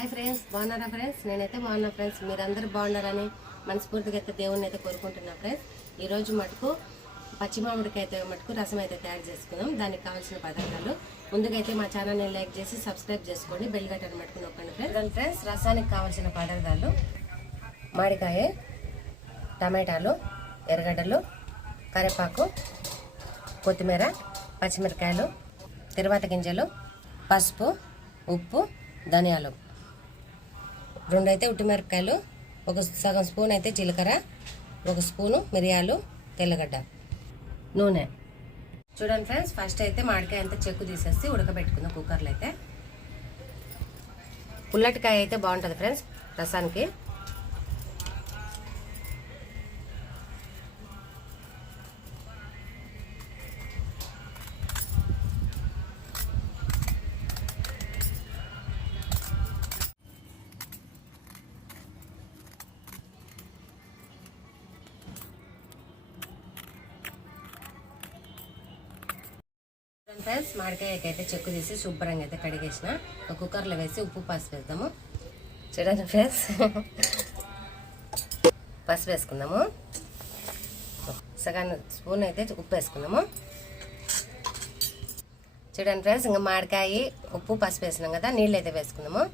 Hi friends, బాగున్నారా friends? నేనైతే బాగున్నా ఫ్రెండ్స్. మీరందరూ బాగున్నారని మనస్ఫూర్తిగా అయితే దేవుణ్ణి అయితే కోరుకుంటున్నా ఫ్రెండ్స్. ఈరోజు మటుకు పచ్చి మామిడికాయ అయితే మటుకు రసం అయితే తయారు చేసుకుందాం. దానికి కావాల్సిన పదార్థాలు ముందుగా అయితే మా ఛానల్ని లైక్ చేసి సబ్స్క్రైబ్ చేసుకోండి, బెల్ బటన్ మటుకు నొక్కండి ఫ్రెండ్స్. ఫ్రెండ్స్, రసానికి కావాల్సిన పదార్థాలు మామిడికాయ, టమాటాలు, ఎర్రగడ్డలు, కరివేపాకు, కొత్తిమీర, పచ్చిమిరకాయలు, తిరువాత గింజలు, పసుపు, ఉప్పు, ధనియాలు, 2 అయితే ఉట్టిమిరపకాయలు, ఒక సగం స్పూన్ అయితే జీలకర్ర, 1 స్పూను మిరియాలు, తెల్లగడ్డ, నూనె. చూడండి ఫ్రెండ్స్, ఫస్ట్ అయితే మామిడికాయ అంతా చెక్కు తీసేసి ఉడకబెట్టుకుందాం కుక్కర్లో. అయితే పుల్లటికాయ అయితే బాగుంటుంది ఫ్రెండ్స్ రసానికి. ఫ్రెండ్స్, మామిడికాయకి అయితే చెక్కు తీసి శుభ్రంగా అయితే కడిగేసిన ఒక కుక్కర్లో వేసి ఉప్పు పసుపు వేద్దాము. చూడండి ఫ్రెండ్స్, పసుపు వేసుకుందాము. సగం స్పూన్ అయితే ఉప్పు వేసుకుందాము. చూడండి ఫ్రెండ్స్, ఇంకా మామిడికాయ ఉప్పు పసుపు వేసినాం కదా, నీళ్ళు అయితే వేసుకుందాము.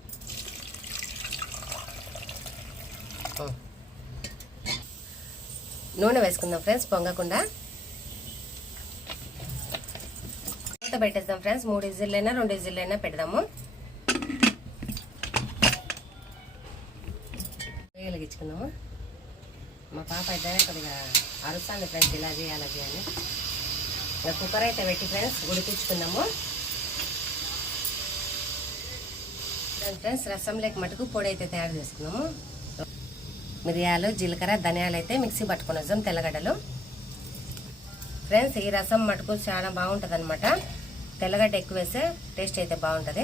నూనె వేసుకుందాం ఫ్రెండ్స్ పొంగకుండా. పెట్టేద్దాం ఫ్రెండ్స్, 3 విజిల్లైనా 2 విజిల్లైనా పెడదాము. వెలిగించుకుందాము. మా పాప అయితే కొద్దిగా అరుస్తాంది ఫ్రెండ్స్, ఇలా చేయాలి అది అని. ఇంకా కుక్కర్ అయితే పెట్టి ఫ్రెండ్స్ ఉడికించుకుందాము. ఫ్రెండ్స్, రసం లేక మటుకు పొడి అయితే తయారు చేసుకున్నాము. మిరియాలు, జీలకర్ర, ధనియాలు అయితే మిక్సీ పట్టుకుని వద్దాం, తెల్లగడ్డలు. ఫ్రెండ్స్, ఈ రసం మటుకు చాలా బాగుంటుంది అనమాట. తెల్లగడ్డ ఎక్కువ వేస్తే టేస్ట్ అయితే బాగుంటుంది.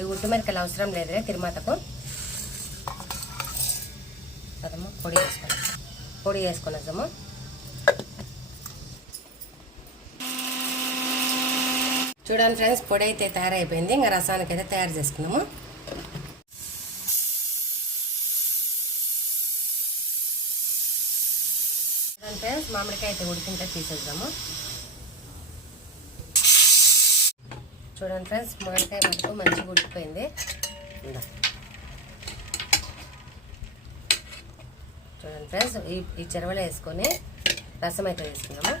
ఈ ఉట్టిమిరపకాయలు అవసరం లేదులే తిరుమాతకు. కదమ్మా, పొడి వేసుకొని వద్దాము. చూడండి ఫ్రెండ్స్, పొడి అయితే తయారైపోయింది. ఇంకా రసానికి అయితే తయారు చేసుకుందాము. ఫ్రెండ్స్, మామిడికాయ అయితే ఉడికింటే తీసేద్దాము. చూడండి ఫ్రెండ్స్, మామిడికాయ మటుకు మంచిగా ఉడికిపోయింది. చూడండి ఫ్రెండ్స్, ఈ చెరవలో వేసుకొని రసం అయితే వేసుకుందాము.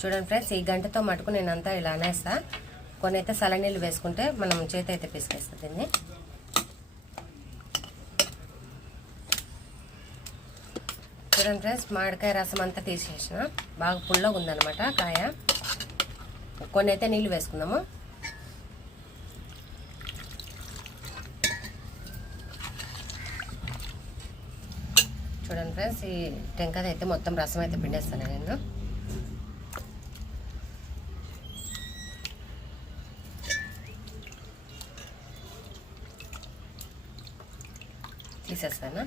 చూడండి ఫ్రెండ్స్, ఈ గంటతో మటుకు నేను అంతా ఇలా అనేస్తా. కొన్ని అయితే సలనీళ్ళు వేసుకుంటే మనం చేతి అయితే పిసికేస్తుంది దీన్ని. చూడండి ఫ్రెండ్స్, మామిడికాయ రసం అంతా తీసేసిన, బాగా పుల్లగా ఉందన్నమాట కాయ. కొన్ని అయితే నీళ్ళు వేసుకుందాము. చూడండి ఫ్రెండ్స్, ఈ టెంకాయ అయితే మొత్తం రసం అయితే పిండేస్తాను నేను. తీసేస్తాను.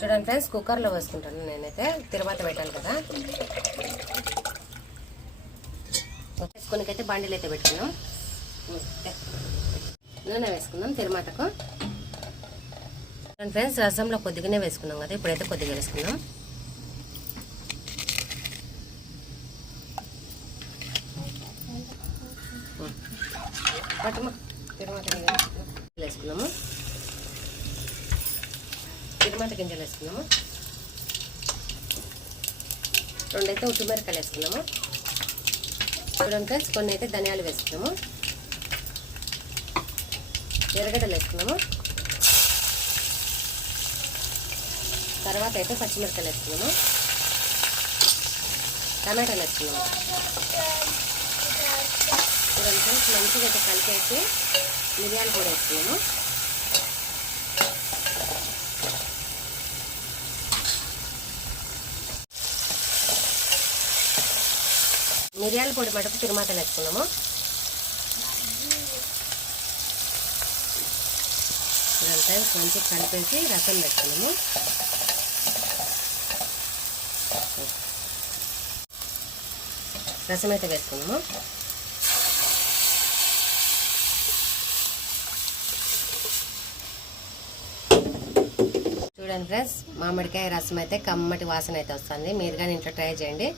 చూడండి ఫ్రెండ్స్, కుక్కర్లో వేసుకుంటాను నేనైతే, తిరువాత పెట్టాలి కదా. వేసుకొనికైతే బండిలు అయితే పెట్టుకున్నాం. నూనె వేసుకుందాం తిరుమాతకు. చూడండి ఫ్రెండ్స్, రసంలో కొద్దిగానే వేసుకున్నాం కదా, ఇప్పుడైతే కొద్దిగా వేసుకుందాం. పట్టమా తిరువాత వేసుకున్నాము. తిరువాత గింజలు వేసుకున్నాము. 2 అయితే ఉట్టిమిరపకాయలు వేసుకున్నాము. చూడండి ఫ్రెండ్స్, కొన్ని అయితే ధనియాలు వేసుకున్నాము. ఎర్రగడ్డలు వేసుకున్నాము. తర్వాత అయితే పచ్చిమిరపకాయలు వేసుకున్నాము. టమాటాలు వేసుకున్నాము. చూడండి ఫ్రెండ్స్, మంచిగా అయితే కలిపేసి మిరియాల పొడి వేసుకున్నాము. మిరియాల పొడి మటుకు తిరుమాతలు వేసుకున్నాము. ఫ్రెండ్స్ మంచిగా కలిపేసి రసం పెట్టుకున్నాము. రసం అయితే వేసుకున్నాము. చూడండి ఫ్రెండ్స్, మామిడికాయ రసం అయితే కమ్మటి వాసన అయితే వస్తుంది. మీరు కానీ ఇంట్లో ట్రై చేయండి.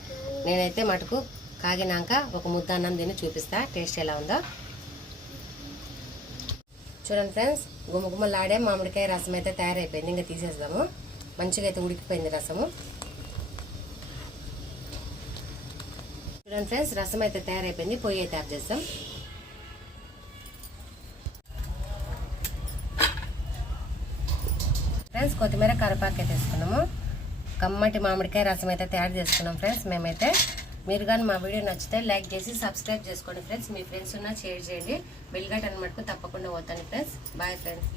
నేనైతే మటుకు కాగినాక ఒక ముద్ద అన్నం తిని చూపిస్తా టేస్ట్ ఎలా ఉందో. చూడండి ఫ్రెండ్స్, గుమ్మగుమ్మలాడే మామిడికాయ రసం అయితే తయారైపోయింది. ఇంకా తీసేద్దాము. మంచిగా అయితే ఉడికిపోయింది రసము. చూడండి ఫ్రెండ్స్, రసం అయితే తయారైపోయింది. పొయ్యి అయితే ఆఫ్ చేస్తాం. ఫ్రెండ్స్, కొత్తిమీర కరివేపాకు అయితే వేసుకున్నాము. కమ్మటి మామిడికాయ రసం అయితే తయారు చేసుకున్నాం ఫ్రెండ్స్ మేమైతే. మీరు కానీ మా వీడియో నచ్చితే లైక్ చేసి సబ్స్క్రైబ్ చేసుకోండి ఫ్రెండ్స్. మీ ఫ్రెండ్స్ ఉన్నా షేర్ చేయండి. బెల్ బటన్ మటుకు తప్పకుండా వద్దండి ఫ్రెండ్స్. Bye friends.